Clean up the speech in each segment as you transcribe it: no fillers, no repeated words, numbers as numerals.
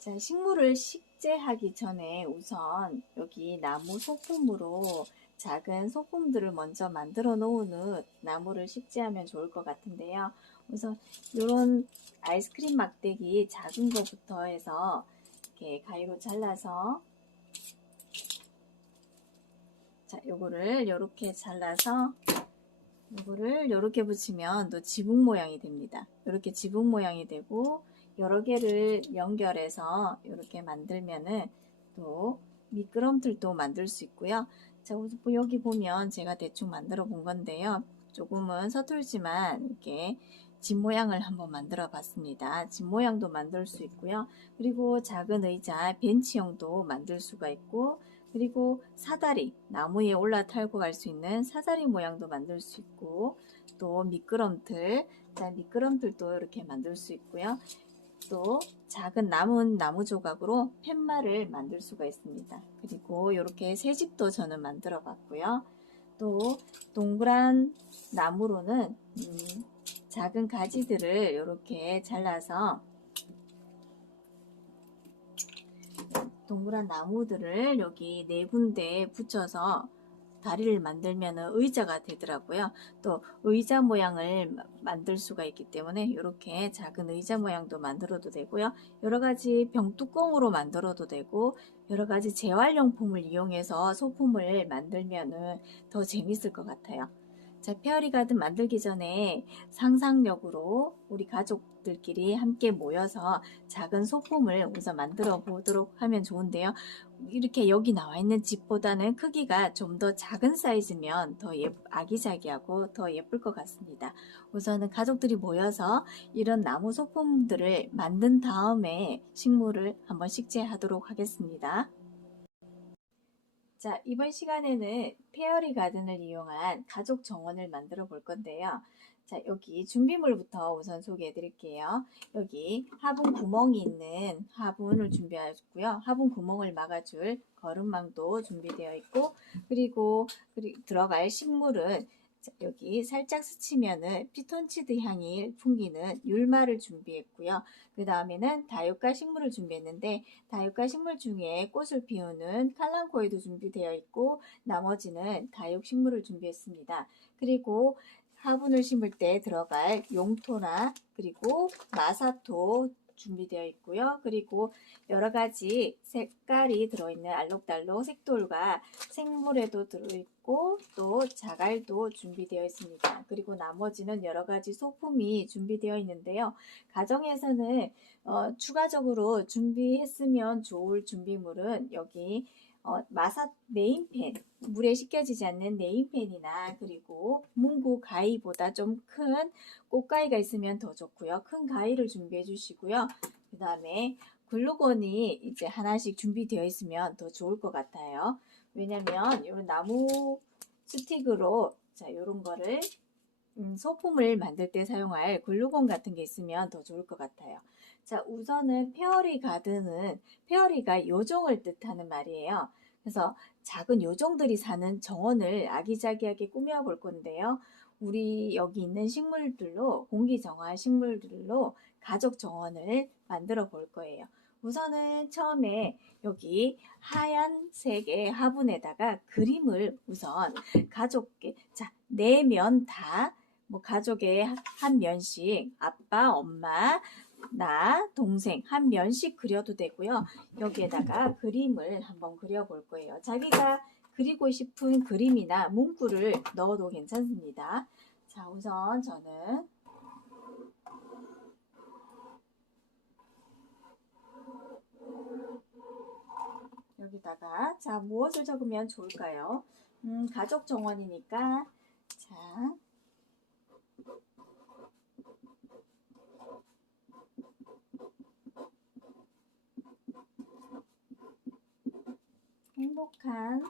자, 식물을 식재하기 전에 우선 여기 나무 소품으로 작은 소품들을 먼저 만들어 놓은 후 나무를 식재하면 좋을 것 같은데요. 우선 이런 아이스크림 막대기 작은 것부터 해서 이렇게 가위로 잘라서, 자, 요거를 이렇게 잘라서 요거를 이렇게 붙이면 또 지붕 모양이 됩니다. 이렇게 지붕 모양이 되고, 여러 개를 연결해서 이렇게 만들면은 또 미끄럼틀도 만들 수 있고요. 자, 여기 보면 제가 대충 만들어 본 건데요. 조금은 서툴지만 이렇게 집 모양을 한번 만들어 봤습니다. 집 모양도 만들 수 있고요. 그리고 작은 의자, 벤치형도 만들 수가 있고, 그리고 사다리, 나무에 올라타고 갈 수 있는 사다리 모양도 만들 수 있고, 또 미끄럼틀, 자, 미끄럼틀도 이렇게 만들 수 있고요. 또 작은 남은 나무 조각으로 팻말을 만들 수가 있습니다. 그리고 이렇게 새집도 저는 만들어 봤고요. 또 동그란 나무로는 작은 가지들을 이렇게 잘라서 동그란 나무들을 여기 네 군데에 붙여서 다리를 만들면 의자가 되더라고요. 또 의자 모양을 만들 수가 있기 때문에 이렇게 작은 의자 모양도 만들어도 되고요. 여러 가지 병뚜껑으로 만들어도 되고, 여러 가지 재활용품을 이용해서 소품을 만들면 더 재밌을 것 같아요. 자, 페어리 가든 만들기 전에 상상력으로 우리 가족들끼리 함께 모여서 작은 소품을 우선 만들어 보도록 하면 좋은데요. 이렇게 여기 나와 있는 집보다는 크기가 좀 더 작은 사이즈면 더 아기자기하고 더 예쁠 것 같습니다. 우선은 가족들이 모여서 이런 나무 소품들을 만든 다음에 식물을 한번 식재하도록 하겠습니다. 자, 이번 시간에는 페어리 가든을 이용한 가족 정원을 만들어 볼 건데요. 자, 여기 준비물부터 우선 소개해 드릴게요. 여기 화분 구멍이 있는 화분을 준비하였고요. 화분 구멍을 막아줄 거름망도 준비되어 있고, 그리고 들어갈 식물은 여기 살짝 스치면은 피톤치드 향이 풍기는 율마를 준비했고요. 그 다음에는 다육가 식물을 준비했는데, 다육가 식물 중에 꽃을 피우는 칼랑코이도 준비되어 있고, 나머지는 다육식물을 준비했습니다. 그리고 화분을 심을 때 들어갈 용토나 그리고 마사토 준비되어 있고요. 그리고 여러 가지 색깔이 들어있는 알록달록 색돌과 생물에도 들어있고, 또 자갈도 준비되어 있습니다. 그리고 나머지는 여러 가지 소품이 준비되어 있는데요. 가정에서는 추가적으로 준비했으면 좋을 준비물은 여기 네임펜, 물에 씻겨지지 않는 네임펜이나, 그리고 문구 가위보다 좀 큰 꽃가위가 있으면 더 좋고요. 큰 가위를 준비해 주시고요. 그 다음에 글루건이 이제 하나씩 준비되어 있으면 더 좋을 것 같아요. 왜냐면 이런 나무 스틱으로, 자, 이런 거를 소품을 만들 때 사용할 글루건 같은 게 있으면 더 좋을 것 같아요. 자, 우선은 페어리 가든은 페어리가 요정을 뜻하는 말이에요. 그래서 작은 요정들이 사는 정원을 아기자기하게 꾸며 볼 건데요. 우리 여기 있는 식물들로, 공기정화 식물들로 가족 정원을 만들어 볼 거예요. 우선은 처음에 여기 하얀색의 화분에다가 그림을 우선 가족께, 자, 네 면 다, 뭐 가족의 한 면씩, 아빠, 엄마, 나, 동생 한 면씩 그려도 되고요. 여기에다가 그림을 한번 그려볼 거예요. 자기가 그리고 싶은 그림이나 문구를 넣어도 괜찮습니다. 자, 우선 저는 여기다가, 자, 무엇을 적으면 좋을까요? 가족 정원이니까, 자, 행복한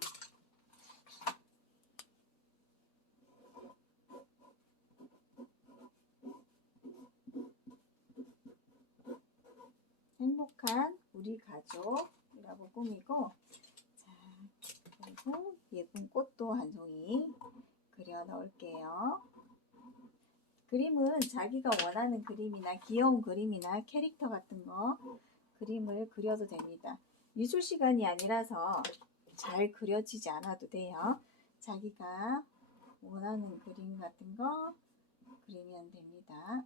우리 가족이라고 꾸미고, 자, 그리고 예쁜 꽃도 한 송이 그려 넣을게요. 그림은 자기가 원하는 그림이나 귀여운 그림이나 캐릭터 같은 거 그림을 그려도 됩니다. 미술 시간이 아니라서 잘 그려지지 않아도 돼요. 자기가 원하는 그림 같은 거 그리면 됩니다.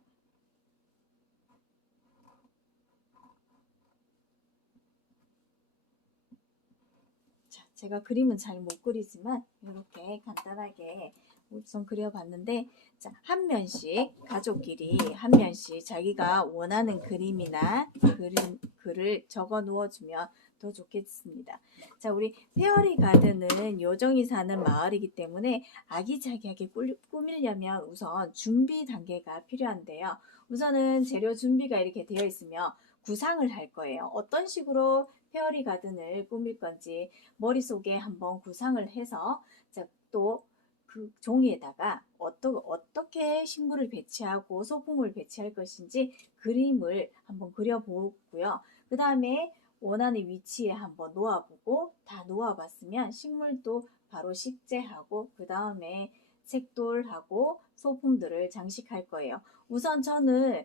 자, 제가 그림은 잘 못 그리지만 이렇게 간단하게 우선 그려봤는데, 자, 한 면씩 가족끼리 한 면씩 자기가 원하는 그림이나 글을 적어 놓아주면 더 좋겠습니다. 자, 우리 페어리 가든은 요정이 사는 마을이기 때문에 아기자기하게 꾸미려면 우선 준비 단계가 필요한데요. 우선은 재료 준비가 이렇게 되어 있으면 구상을 할 거예요. 어떤 식으로 페어리 가든을 꾸밀 건지 머릿속에 한번 구상을 해서, 또 그 종이에다가 어떻게 식물을 배치하고 소품을 배치할 것인지 그림을 한번 그려보고요. 그 다음에 원하는 위치에 한번 놓아보고, 다 놓아봤으면 식물도 바로 식재하고 그 다음에 색돌하고 소품들을 장식할 거예요. 우선 저는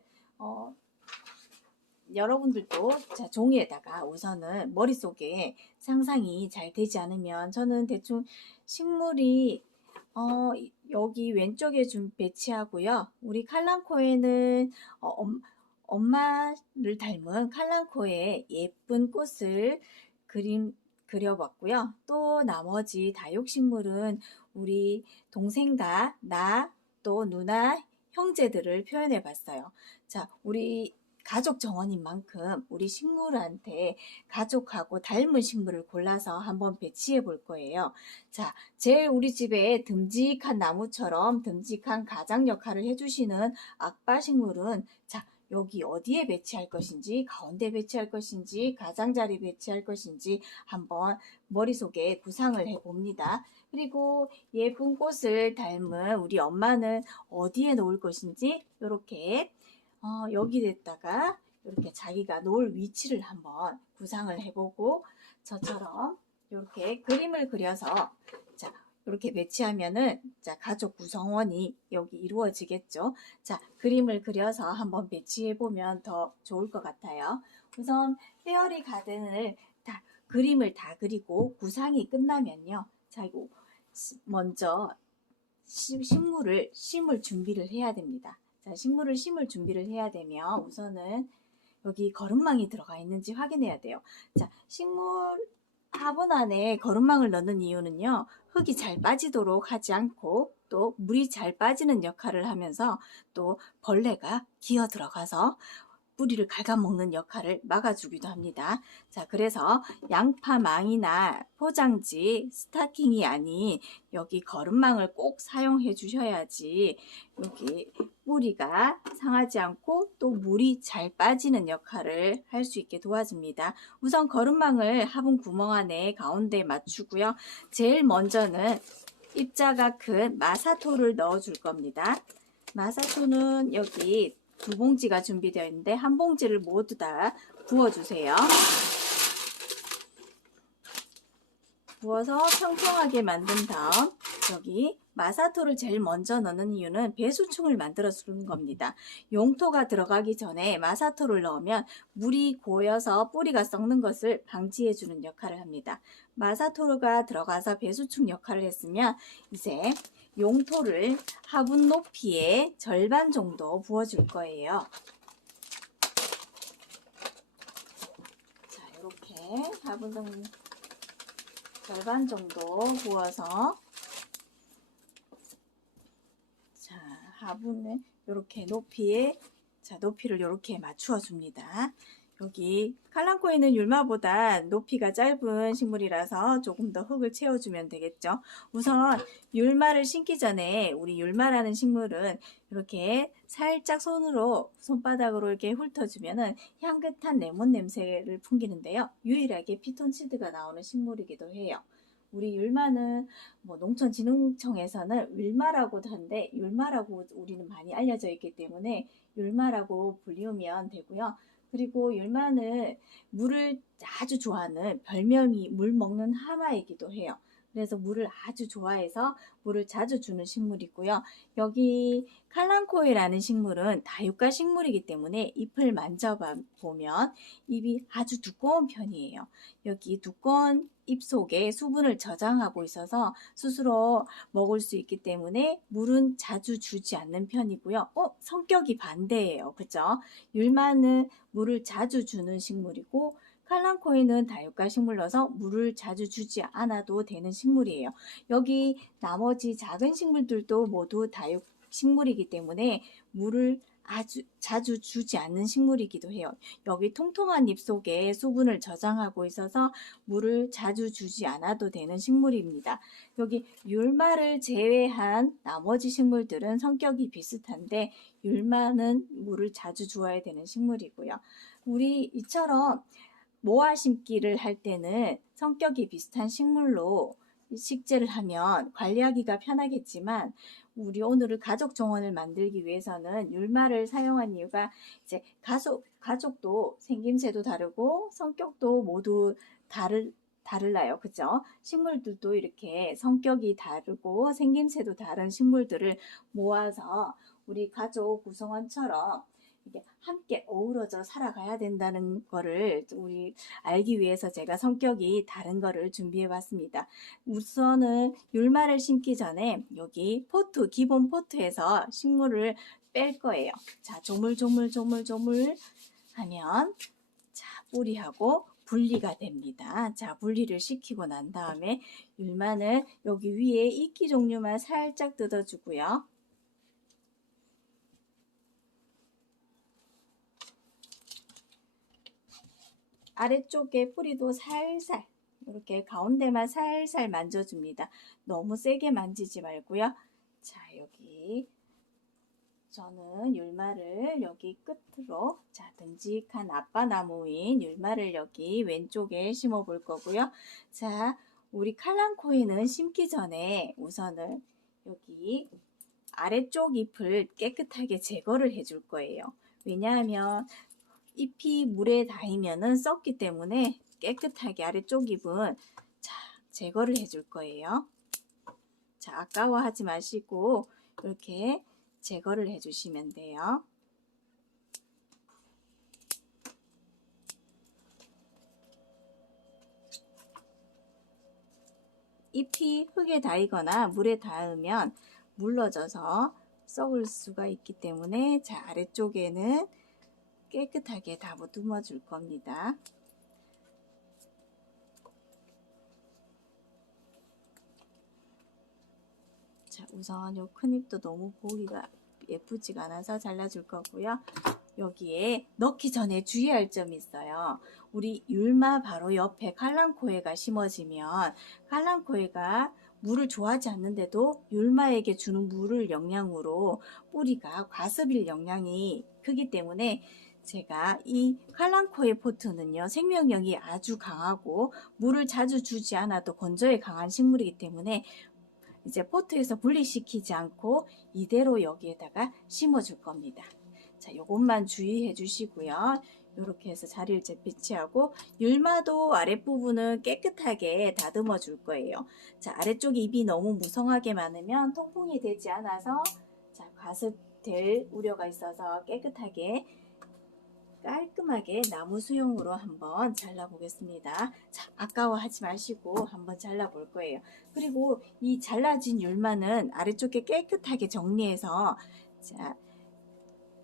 여러분들도 자, 종이에다가 우선은 머릿속에 상상이 잘 되지 않으면, 저는 대충 식물이 여기 왼쪽에 좀 배치하고요. 우리 칼랑코에는 엄마를 닮은 칼랑코의 예쁜 꽃을 그려봤고요. 또 나머지 다육식물은 우리 동생과 나, 또 누나, 형제들을 표현해 봤어요. 자, 우리 가족 정원인 만큼 우리 식물한테 가족하고 닮은 식물을 골라서 한번 배치해 볼 거예요. 자, 제일 우리 집에 듬직한 나무처럼 듬직한 가장 역할을 해주시는 악바 식물은, 자, 여기 어디에 배치할 것인지, 가운데 배치할 것인지, 가장자리 배치할 것인지 한번 머릿속에 구상을 해봅니다. 그리고 예쁜 꽃을 닮은 우리 엄마는 어디에 놓을 것인지 이렇게 여기에다가 이렇게 자기가 놓을 위치를 한번 구상을 해보고, 저처럼 이렇게 그림을 그려서, 자, 이렇게 배치하면은, 자, 가족 구성원이 여기 이루어지겠죠. 자, 그림을 그려서 한번 배치해 보면 더 좋을 것 같아요. 우선 페어리 가든을 그림을 다 그리고 구상이 끝나면요, 자, 이거 먼저 식물을 심을 준비를 해야 됩니다. 자, 식물을 심을 준비를 해야 되면 우선은 여기 거름망이 들어가 있는지 확인해야 돼요. 자, 식물 화분 안에 거름망을 넣는 이유는요, 흙이 잘 빠지도록 하지 않고 또 물이 잘 빠지는 역할을 하면서, 또 벌레가 기어 들어가서 뿌리를 갉아먹는 역할을 막아주기도 합니다. 자, 그래서 양파망이나 포장지, 스타킹이 아닌 여기 거름망을 꼭 사용해 주셔야지 여기 뿌리가 상하지 않고 또 물이 잘 빠지는 역할을 할 수 있게 도와줍니다. 우선 거름망을 화분 구멍 안에 가운데 맞추고요. 제일 먼저는 입자가 큰 마사토를 넣어 줄 겁니다. 마사토는 여기 두 봉지가 준비되어 있는데 한 봉지를 모두 다 부어주세요. 부어서 평평하게 만든 다음, 여기 마사토를 제일 먼저 넣는 이유는 배수충을 만들어 주는 겁니다. 용토가 들어가기 전에 마사토를 넣으면 물이 고여서 뿌리가 썩는 것을 방지해 주는 역할을 합니다. 마사토가 들어가서 배수충 역할을 했으면, 이제 용토를 화분 높이의 절반 정도 부어줄 거예요. 자, 이렇게 화분 절반 정도 부어서, 자, 화분을 이렇게 높이를 이렇게 맞추어 줍니다. 여기 칼랑코에는 율마보다 높이가 짧은 식물이라서 조금 더 흙을 채워주면 되겠죠. 우선 율마를 심기 전에, 우리 율마라는 식물은 이렇게 살짝 손바닥으로 이렇게 훑어주면은 향긋한 레몬 냄새를 풍기는데요. 유일하게 피톤치드가 나오는 식물이기도 해요. 우리 율마는 농촌진흥청에서는 율마라고도 하는데, 율마라고 우리는 많이 알려져 있기 때문에 율마라고 불리우면 되고요. 그리고 율마는 물을 아주 좋아하는 별명이 물 먹는 하마이기도 해요. 그래서 물을 아주 좋아해서 물을 자주 주는 식물이고요. 여기 칼랑코에라는 식물은 다육가 식물이기 때문에 잎을 만져보면 잎이 아주 두꺼운 편이에요. 여기 두꺼운 잎 속에 수분을 저장하고 있어서 스스로 먹을 수 있기 때문에 물은 자주 주지 않는 편이고요. 성격이 반대예요. 그죠? 율마는 물을 자주 주는 식물이고 칼랑코에는 다육가 식물로서 물을 자주 주지 않아도 되는 식물이에요. 여기 나머지 작은 식물들도 모두 다육 식물이기 때문에 물을 아주 자주 주지 않는 식물이기도 해요. 여기 통통한 잎 속에 수분을 저장하고 있어서 물을 자주 주지 않아도 되는 식물입니다. 여기 율마를 제외한 나머지 식물들은 성격이 비슷한데 율마는 물을 자주 주어야 되는 식물이고요. 우리 이처럼 모아 심기를 할 때는 성격이 비슷한 식물로 식재를 하면 관리하기가 편하겠지만 우리 오늘은 가족 정원을 만들기 위해서는 율마를 사용한 이유가 이제 가족도 생김새도 다르고 성격도 모두 다르나요. 그죠? 식물들도 이렇게 성격이 다르고 생김새도 다른 식물들을 모아서 우리 가족 구성원처럼 이게 함께 어우러져 살아가야 된다는 거를 우리 알기 위해서 제가 성격이 다른 거를 준비해 봤습니다. 우선은 율마를 심기 전에 여기 포트, 기본 포트에서 식물을 뺄 거예요. 자, 조물조물 하면 자, 뿌리하고 분리가 됩니다. 자, 분리를 시키고 난 다음에 율마는 여기 위에 이끼 종류만 살짝 뜯어주고요. 아래쪽에 뿌리도 살살 이렇게 가운데만 살살 만져줍니다. 너무 세게 만지지 말고요. 자, 여기 저는 율마를 여기 끝으로 자 듬직한 아빠나무인 율마를 여기 왼쪽에 심어 볼 거고요. 자, 우리 칼랑코에는 심기 전에 우선은 여기 아래쪽 잎을 깨끗하게 제거를 해줄 거예요. 왜냐하면 잎이 물에 닿으면 썩기 때문에 깨끗하게 아래쪽 잎은 자, 제거를 해줄 거예요. 자, 아까워하지 마시고 이렇게 제거를 해주시면 돼요. 잎이 흙에 닿거나 물에 닿으면 물러져서 썩을 수가 있기 때문에 자, 아래쪽에는 깨끗하게 다 보듬어 줄 겁니다. 자, 우선 요 큰 잎도 너무 보기가 예쁘지가 않아서 잘라줄 거고요. 여기에 넣기 전에 주의할 점이 있어요. 우리 율마 바로 옆에 칼랑코에가 심어지면 칼랑코에가 물을 좋아하지 않는데도 율마에게 주는 물을 영양으로 뿌리가 과습일 영향이 크기 때문에 제가 이 칼랑코에 포트는요 생명력이 아주 강하고 물을 자주 주지 않아도 건조에 강한 식물이기 때문에 이제 포트에서 분리시키지 않고 이대로 여기에다가 심어 줄 겁니다. 자, 요것만 주의해 주시고요. 이렇게 해서 자리를 배치하고 율마도 아랫부분은 깨끗하게 다듬어 줄 거예요. 자, 아래쪽 잎이 너무 무성하게 많으면 통풍이 되지 않아서 자, 과습될 우려가 있어서 깨끗하게 깔끔하게 나무 수용으로 한번 잘라 보겠습니다. 자, 아까워하지 마시고 한번 잘라 볼 거예요. 그리고 이 잘라진 율마는 아래쪽에 깨끗하게 정리해서 자,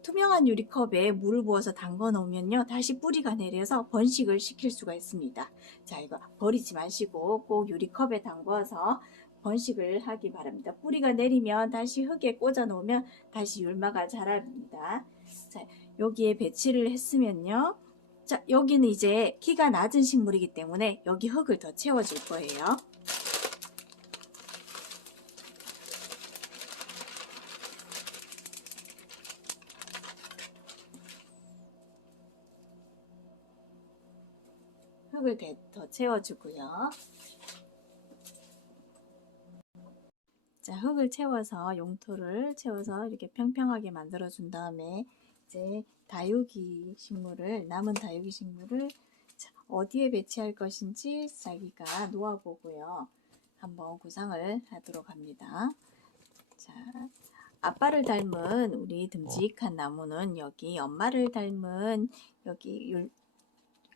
투명한 유리컵에 물을 부어서 담궈 놓으면요 다시 뿌리가 내려서 번식을 시킬 수가 있습니다. 자, 이거 버리지 마시고 꼭 유리컵에 담궈서 번식을 하기 바랍니다. 뿌리가 내리면 다시 흙에 꽂아 놓으면 다시 율마가 자랍니다. 자, 여기에 배치를 했으면요. 자, 여기는 이제 키가 낮은 식물이기 때문에 여기 흙을 더 채워줄 거예요. 흙을 더 채워주고요. 자, 흙을 채워서 용토를 채워서 이렇게 평평하게 만들어 준 다음에 이제 다육이 식물을 남은 다육이 식물을 어디에 배치할 것인지 자기가 놓아보고요. 한번 구상을 하도록 합니다. 자, 아빠를 닮은 우리 듬직한 나무는 여기, 엄마를 닮은 여기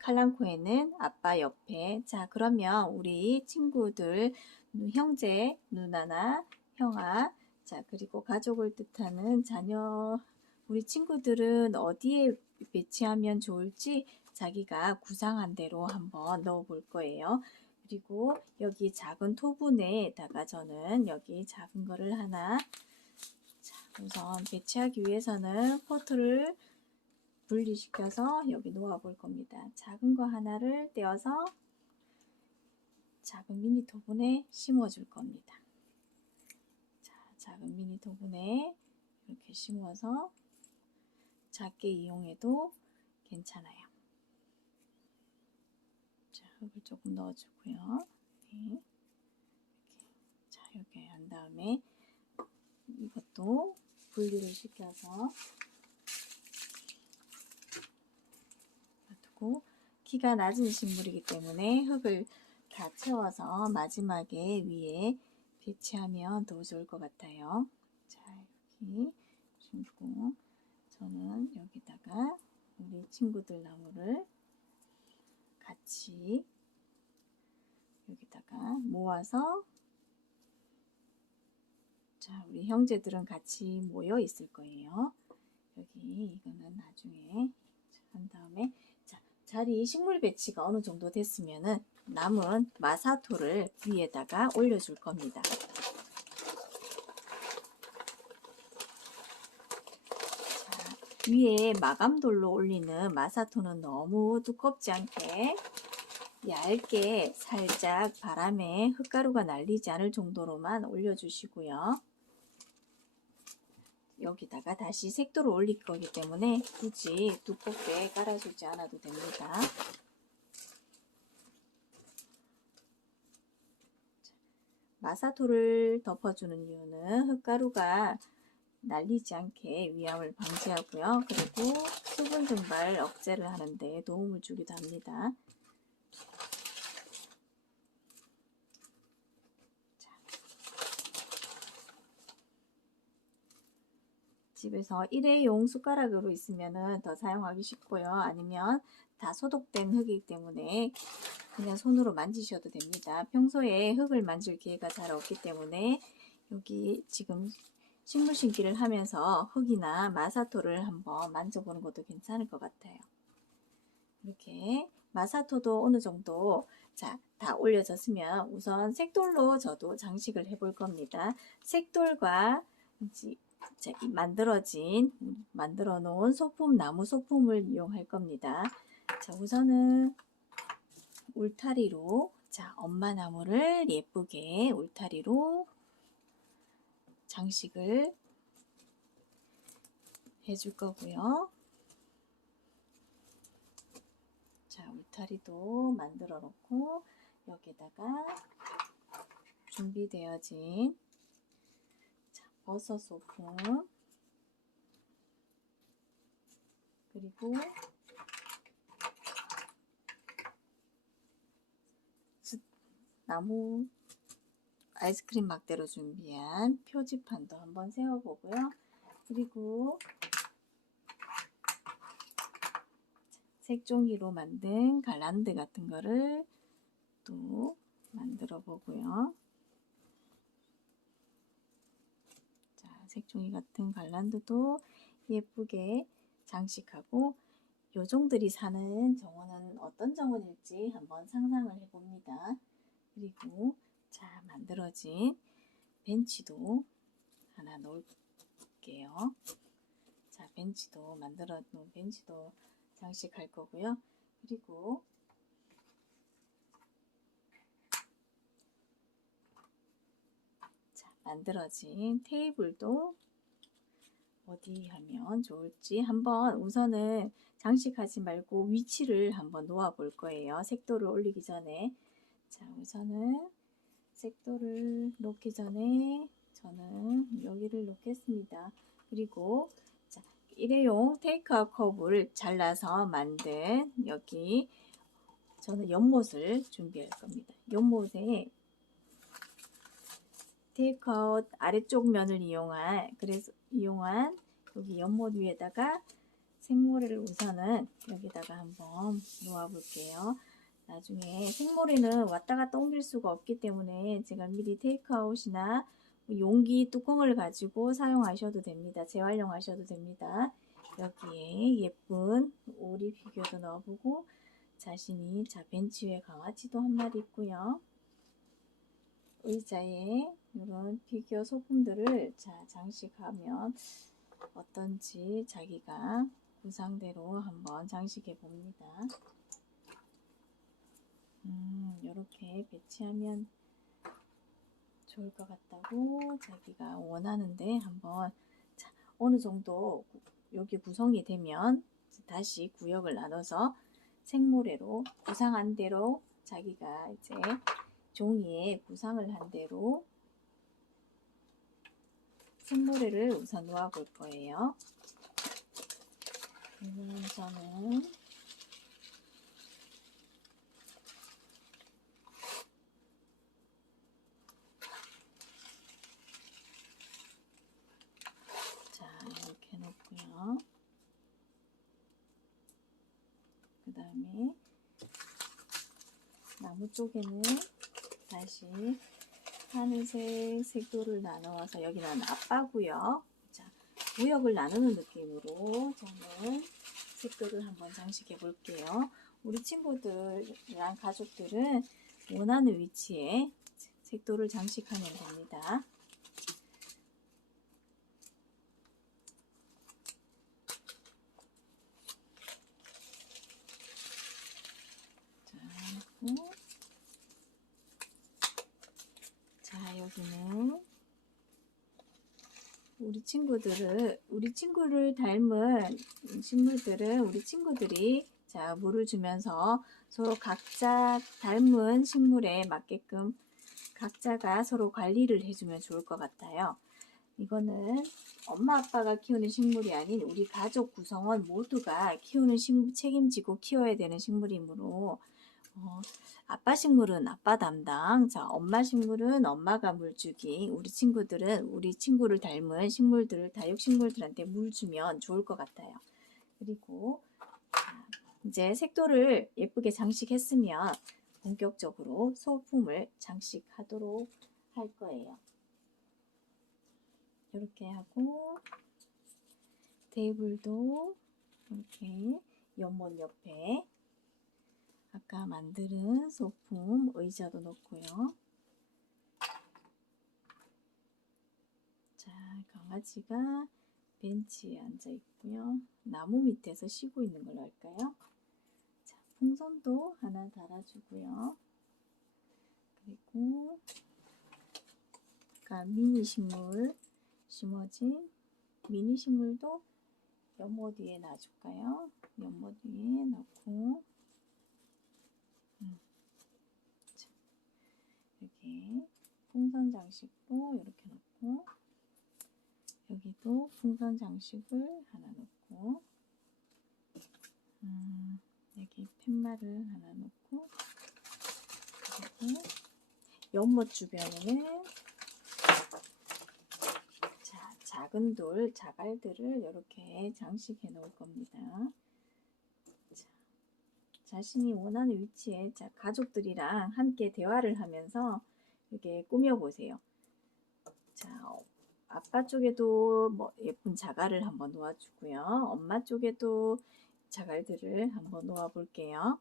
칼랑코에는 아빠 옆에. 자, 그러면 우리 친구들, 형제, 누나나 형아, 자, 그리고 가족을 뜻하는 자녀, 우리 친구들은 어디에 배치하면 좋을지 자기가 구상한 대로 한번 넣어 볼 거예요. 그리고 여기 작은 토분에다가 저는 여기 작은 거를 하나, 자, 우선 배치하기 위해서는 포트를 분리시켜서 여기 놓아 볼 겁니다. 작은 거 하나를 떼어서 작은 미니 토분에 심어 줄 겁니다. 자, 작은 미니 토분에 이렇게 심어서 작게 이용해도 괜찮아요. 자, 흙을 조금 넣어 주고요. 네. 자, 이렇게 한 다음에 이것도 분리를 시켜서 놔두고, 키가 낮은 식물이기 때문에 흙을 다 채워서 마지막에 위에 배치하면 더 좋을 것 같아요. 자, 이렇게 심고, 저는 여기다가 우리 친구들 나무를 같이 여기다가 모아서, 자, 우리 형제들은 같이 모여 있을 거예요. 여기 이거는 나중에 한 다음에, 자, 자리 식물 배치가 어느 정도 됐으면은 남은 마사토를 위에다가 올려줄 겁니다. 자, 위에 마감돌로 올리는 마사토는 너무 두껍지 않게 얇게 살짝 바람에 흙가루가 날리지 않을 정도로만 올려주시고요. 여기다가 다시 색도를 올릴 거기 때문에 굳이 두껍게 깔아주지 않아도 됩니다. 마사토를 덮어주는 이유는 흙가루가 날리지 않게 위험을 방지하고요. 그리고 수분 증발 억제를 하는데 도움을 주기도 합니다. 집에서 일회용 숟가락으로 있으면 더 사용하기 쉽고요. 아니면 다 소독된 흙이기 때문에 그냥 손으로 만지셔도 됩니다. 평소에 흙을 만질 기회가 잘 없기 때문에 여기 지금 식물 심기를 하면서 흙이나 마사토를 한번 만져보는 것도 괜찮을 것 같아요. 이렇게 마사토도 어느 정도 다 올려졌으면 우선 색돌로 저도 장식을 해볼 겁니다. 색돌과 만들어 놓은 소품, 나무 소품을 이용할 겁니다. 자, 우선은 울타리로, 자, 엄마 나무를 예쁘게 울타리로 장식을 해줄 거고요. 자, 울타리도 만들어 놓고 여기다가 준비되어진 버섯 소품, 그리고 나무 아이스크림 막대로 준비한 표지판도 한번 세워보고요. 그리고 색종이로 만든 갈란드 같은 거를 또 만들어 보고요. 자, 색종이 같은 갈란드도 예쁘게 장식하고, 요종들이 사는 정원은 어떤 정원일지 한번 상상을 해봅니다. 그리고 자, 만들어진 벤치도 하나 놓을게요. 자, 벤치도 만들어 놓은 벤치도 장식할 거고요. 그리고 자, 만들어진 테이블도 어디 하면 좋을지 한번 우선은 장식하지 말고 위치를 한번 놓아 볼 거예요. 색도를 올리기 전에. 자, 우선은 색도를 놓기 전에 저는 여기를 놓겠습니다. 그리고 자, 일회용 테이크아웃 컵을 잘라서 만든 여기 저는 연못을 준비할 겁니다. 연못에 테이크아웃 아래쪽 면을 이용한 여기 연못 위에다가 생모래를 우선은 여기다가 한번 놓아 볼게요. 나중에 생모래는 왔다 갔다 옮길 수가 없기 때문에 제가 미리 테이크아웃이나 용기 뚜껑을 가지고 사용하셔도 됩니다. 재활용하셔도 됩니다. 여기에 예쁜 오리 피규어도 넣어보고 자신이 벤치 위에 강아지도 한 마리 있고요. 의자에 이런 피규어 소품들을 장식하면 어떤지 자기가 구상대로 한번 장식해 봅니다. 이렇게 배치하면 좋을 것 같다고 자기가 원하는데 한번 어느 정도 여기 구성이 되면 다시 구역을 나눠서 생모래로 구상한 대로 자기가 이제 종이에 구상을 한 대로 생모래를 우선 놓아 볼 거예요. 우선은 이렇게 놓고요. 그 다음에 나무 쪽에는 다시 하늘색 색도를 나누어서 여기는 아빠고요. 구역을 나누는 느낌으로 저는 색도를 한번 장식해 볼게요. 우리 친구들이랑 가족들은 원하는 위치에 색도를 장식하면 됩니다. 여기는 우리 친구를 닮은 식물들은 우리 친구들이 물을 주면서 서로 각자 닮은 식물에 맞게끔 각자가 서로 관리를 해주면 좋을 것 같아요. 이거는 엄마 아빠가 키우는 식물이 아닌 우리 가족 구성원 모두가 책임지고 키워야 되는 식물이므로 아빠 식물은 아빠 담당, 엄마 식물은 엄마가 물 주기, 우리 친구들은 우리 친구를 닮은 다육식물들한테 물 주면 좋을 것 같아요. 그리고 이제 색도를 예쁘게 장식했으면 본격적으로 소품을 장식하도록 할 거예요. 이렇게 하고 테이블도 이렇게 연못 옆에 아까 만든 소품 의자도 놓고요. 강아지가 벤치에 앉아 있고요. 나무 밑에서 쉬고 있는 걸로 할까요? 풍선도 하나 달아주고요. 그리고 아까 미니 식물 심어진 미니 식물도 연못 위에 놔줄까요? 연못 위에 넣고 이렇게 풍선 장식도 이렇게 놓고 여기도 풍선 장식을 하나 놓고 여기 팻말을 하나 놓고 그리고 연못 주변에는 작은 자갈들을 이렇게 장식해 놓을 겁니다. 자신이 원하는 위치에 가족들이랑 함께 대화를 하면서 이렇게 꾸며 보세요. 아빠 쪽에도 예쁜 자갈을 한번 놓아주고요. 엄마 쪽에도 자갈들을 한번 놓아 볼게요.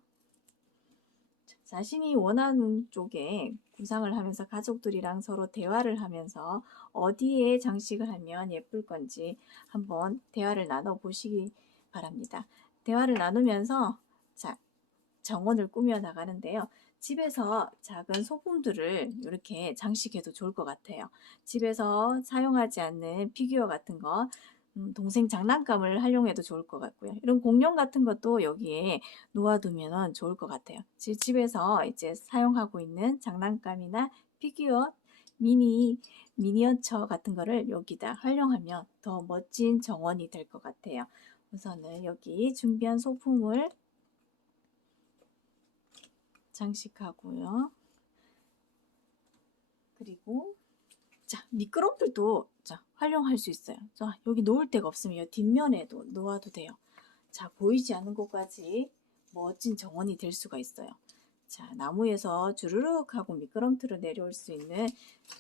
자신이 원하는 쪽에 구상을 하면서 가족들이랑 서로 대화를 하면서 어디에 장식을 하면 예쁠 건지 한번 대화를 나눠 보시기 바랍니다. 대화를 나누면서 정원을 꾸며 나가는데요. 집에서 작은 소품들을 이렇게 장식해도 좋을 것 같아요. 집에서 사용하지 않는 피규어 같은 거, 동생 장난감을 활용해도 좋을 것 같고요. 이런 공룡 같은 것도 여기에 놓아두면 좋을 것 같아요. 집에서 이제 사용하고 있는 장난감이나 피규어, 미니어처 같은 거를 여기다 활용하면 더 멋진 정원이 될 것 같아요. 우선은 여기 준비한 소품을 장식하고요. 그리고 자, 미끄럼틀도 자, 활용할 수 있어요. 자, 여기 놓을 데가 없으면 뒷면에도 놓아도 돼요. 자, 보이지 않는 곳까지 멋진 정원이 될 수가 있어요. 자, 나무에서 주르륵 하고 미끄럼틀을 내려올 수 있는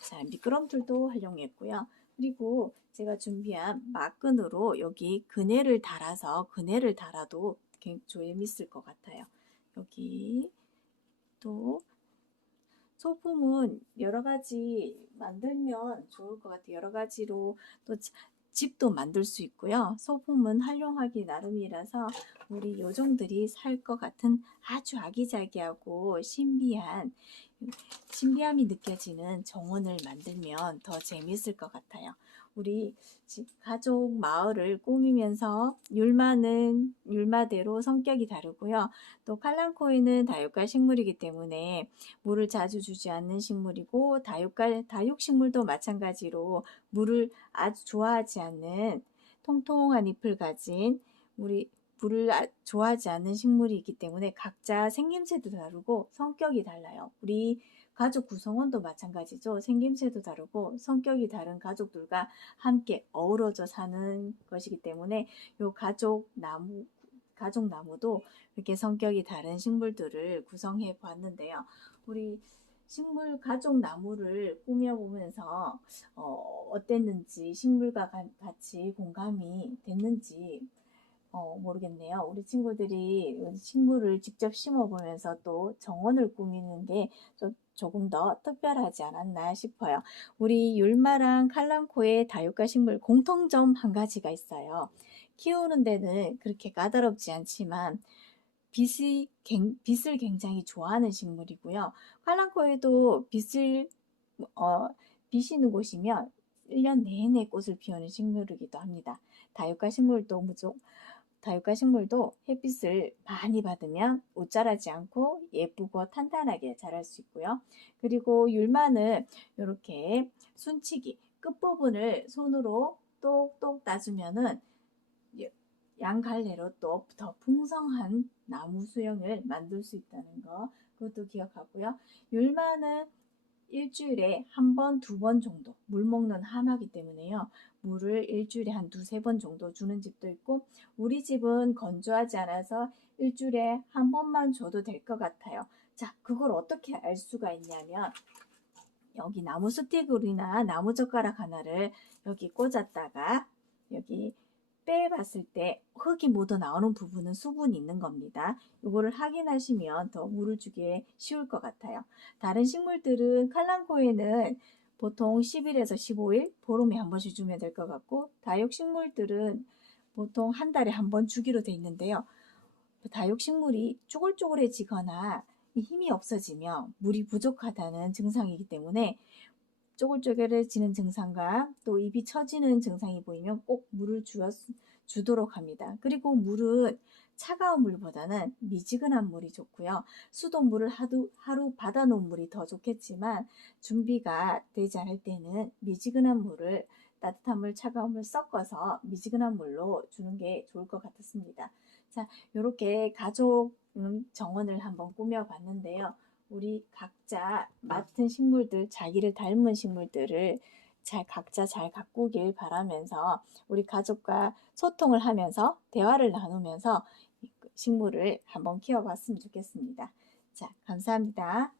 자, 미끄럼틀도 활용했고요. 그리고 제가 준비한 막근으로 여기 그네를 달아서 그네를 달아도 재밌을 것 같아요. 여기 또 소품은 여러 가지 만들면 좋을 것 같아요. 여러 가지로 또 집도 만들 수 있고요. 소품은 활용하기 나름이라서 우리 요정들이 살 것 같은 아주 아기자기하고 신비함이 느껴지는 정원을 만들면 더 재미있을 것 같아요. 우리 가족 마을을 꾸미면서 율마는 율마대로 성격이 다르고요. 또 칼랑코이는 다육가 식물이기 때문에 물을 자주 주지 않는 식물이고 다육식물도 마찬가지로 물을 아주 좋아하지 않는 통통한 잎을 가진 물을 좋아하지 않는 식물이기 때문에 각자 생김새도 다르고 성격이 달라요. 우리 가족 구성원도 마찬가지죠. 생김새도 다르고 성격이 다른 가족들과 함께 어우러져 사는 것이기 때문에 요 가족나무도 이렇게 성격이 다른 식물들을 구성해 보았는데요. 우리 식물 가족나무를 꾸며보면서 어땠는지 식물과 같이 공감이 됐는지 모르겠네요. 우리 친구들이 식물을 직접 심어보면서 또 정원을 꾸미는 게 조금 더 특별하지 않았나 싶어요. 우리 율마랑 칼랑코의 다육가 식물 공통점 한 가지가 있어요. 키우는 데는 그렇게 까다롭지 않지만 빛을 굉장히 좋아하는 식물이고요. 칼랑코에도 빛이 있는 곳이면 1년 내내 꽃을 피우는 식물이기도 합니다. 다육가 식물도 햇빛을 많이 받으면 못 자라지 않고 예쁘고 탄탄하게 자랄 수 있고요. 그리고 율마는 이렇게 순치기 끝부분을 손으로 똑똑 따주면은 양갈래로 또 더 풍성한 나무 수영을 만들 수 있다는 거 그것도 기억하고요. 율마는 일주일에 한 번, 두 번 정도 물 먹는 하마기 때문에요. 물을 일주일에 한 두세 번 정도 주는 집도 있고 우리 집은 건조하지 않아서 일주일에 한 번만 줘도 될 것 같아요. 자, 그걸 어떻게 알 수가 있냐면 여기 나무 스티글이나 나무 젓가락 하나를 여기 꽂았다가 여기 빼봤을 때 흙이 묻어 나오는 부분은 수분이 있는 겁니다. 이거를 확인하시면 더 물을 주기에 쉬울 것 같아요. 다른 식물들은 칼랑코에는 보통 10일에서 15일 보름에 한 번씩 주면 될 것 같고 다육식물들은 보통 한 달에 한 번 주기로 돼 있는데요. 다육식물이 쪼글쪼글해지거나 힘이 없어지면 물이 부족하다는 증상이기 때문에 쪼글쪼글해지는 증상과 또 잎이 처지는 증상이 보이면 꼭 물을 주도록 합니다. 그리고 물은 차가운 물보다는 미지근한 물이 좋고요. 수돗물을 하루 받아놓은 물이 더 좋겠지만 준비가 되지 않을 때는 미지근한 물을 따뜻한 물, 차가운 물 섞어서 미지근한 물로 주는 게 좋을 것 같았습니다. 자, 이렇게 가족 정원을 한번 꾸며봤는데요. 우리 각자 맡은 식물들, 자기를 닮은 식물들을 각자 잘 가꾸길 바라면서 우리 가족과 소통을 하면서 대화를 나누면서 식물을 한번 키워봤으면 좋겠습니다. 자, 감사합니다.